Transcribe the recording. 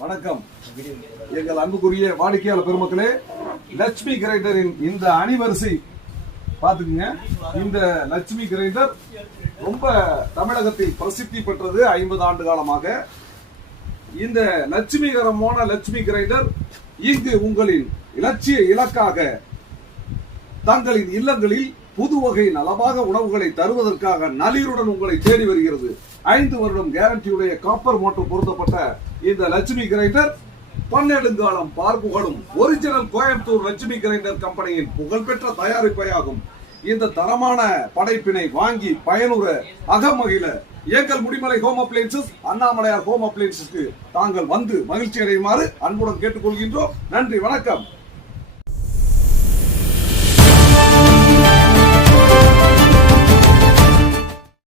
வணக்கம். எங்கள் அன்புக்குரிய வாடிக்கையாளர் பெருமக்களே, லட்சுமி கிரைண்டரின் இந்த அணிவரிசை பாத்துக்குங்க. இந்த லட்சுமி கிரைண்டர் ரொம்ப தமிழகத்தில் பிரசித்தி பெற்றது 50 ஆண்டு காலமாக. இந்த லட்சுமிகரமான லட்சுமி கிரைண்டர் இங்கு உங்களின் இலட்சிய இலக்காக தங்களின் இல்லங்களில் புது வகை நலமாக உணவுகளை தருவதற்காக நளிருடன் உங்களை தேடி வருகிறது. 5 வருடம் கேரண்டியுடைய காப்பர் மோட்டர் பொருத்தப்பட்ட இந்த லட்சுமி கிரைண்டர் பன்னெடுங்காலம் பார்ப்புகளும் ஒரிஜினல் கோயம்புத்தூர் லட்சுமி கிரைண்டர் கம்பெனியின் புகழ்பெற்ற தயாரிப்பையாகும். இந்த தரமான படைப்பினை வாங்கி பயனுற அகமகிழ எங்கள் முடிமலை ஹோம் அப்ளையன்சஸ், அண்ணாமலையார் ஹோம் அப்ளையன்சஸ்க்கு தாங்கள் வந்து மகிழ்ச்சி அடையுமாறு அன்புடன் கேட்டுக்கொள்கின்றோம். நன்றி, வணக்கம்.